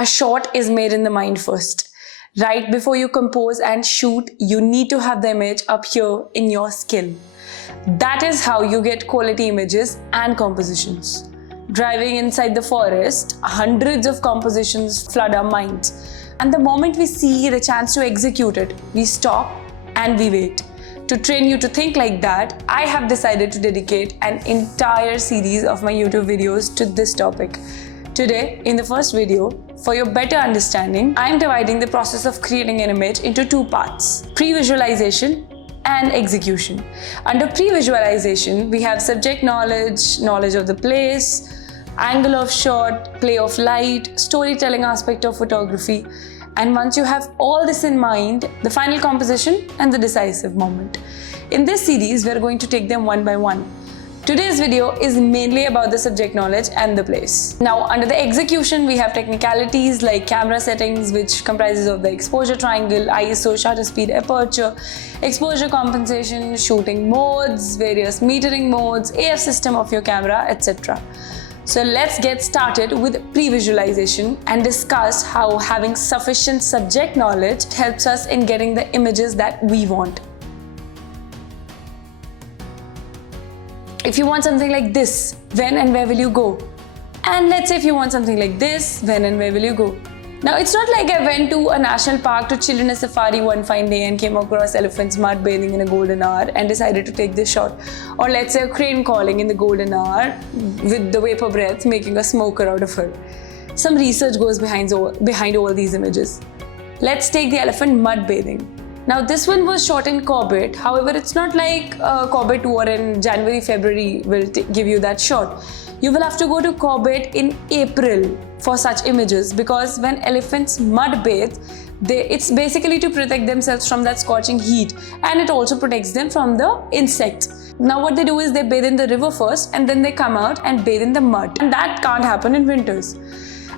A shot is made in the mind first. Right before you compose and shoot, you need to have the image up here in your skill. That is how you get quality images and compositions. Driving inside the forest, hundreds of compositions flood our minds. And the moment we see the chance to execute it, we stop and we wait. To train you to think like that, I have decided to dedicate an entire series of my YouTube videos to this topic. Today, in the first video, for your better understanding, I am dividing the process of creating an image into two parts: pre-visualization and execution. Under pre-visualization, we have subject knowledge, knowledge of the place, angle of shot, play of light, storytelling aspect of photography. And once you have all this in mind, the final composition and the decisive moment. In this series, we are going to take them one by one. Today's video is mainly about the subject knowledge and the place. Now, under the execution, we have technicalities like camera settings, which comprises of the exposure triangle, ISO, shutter speed, aperture, exposure compensation, shooting modes, various metering modes, AF system of your camera, etc. So let's get started with pre-visualization and discuss how having sufficient subject knowledge helps us in getting the images that we want. If you want something like this, when and where will you go? And let's say if you want something like this, when and where will you go? Now, it's not like I went to a national park to chill in a safari one fine day and came across elephants mud bathing in a golden hour and decided to take this shot. Or let's say a crane calling in the golden hour with the vapor breath making a smoker out of her. Some research goes behind all these images. Let's take the elephant mud bathing. Now, this one was shot in Corbett. However, it's not like a Corbett tour in January, February will give you that shot. You will have to go to Corbett in April for such images, because when elephants mud bathe, it's basically to protect themselves from that scorching heat, and it also protects them from the insects. Now what they do is they bathe in the river first and then they come out and bathe in the mud, and that can't happen in winters.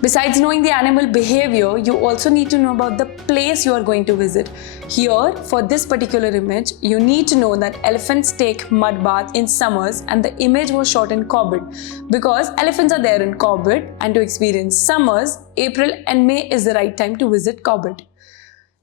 Besides knowing the animal behavior, you also need to know about the place you are going to visit. Here, for this particular image, you need to know that elephants take mud bath in summers, and the image was shot in Corbett because elephants are there in Corbett, and to experience summers, April and May is the right time to visit Corbett.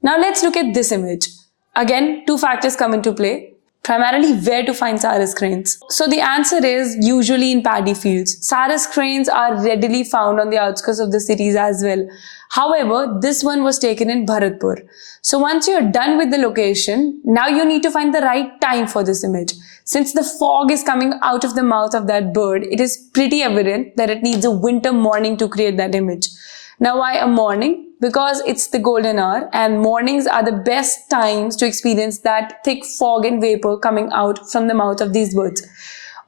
Now let's look at this image. Again, two factors come into play. Primarily, where to find Sarus cranes? So the answer is usually in paddy fields. Sarus cranes are readily found on the outskirts of the cities as well. However, this one was taken in Bharatpur. So once you're done with the location, now you need to find the right time for this image. Since the fog is coming out of the mouth of that bird, it is pretty evident that it needs a winter morning to create that image. Now, why a morning? Because it's the golden hour, and mornings are the best times to experience that thick fog and vapor coming out from the mouth of these birds.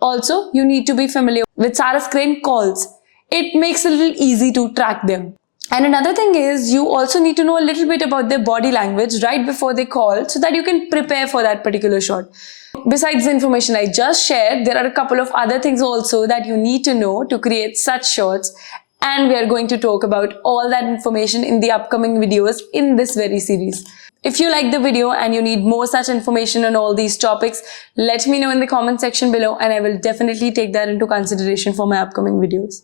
Also, you need to be familiar with Sarus crane calls. It makes it a little easy to track them. And another thing is, you also need to know a little bit about their body language right before they call, so that you can prepare for that particular shot. Besides the information I just shared, there are a couple of other things also that you need to know to create such shots. And we are going to talk about all that information in the upcoming videos in this very series. If you like the video and you need more such information on all these topics, let me know in the comment section below, and I will definitely take that into consideration for my upcoming videos.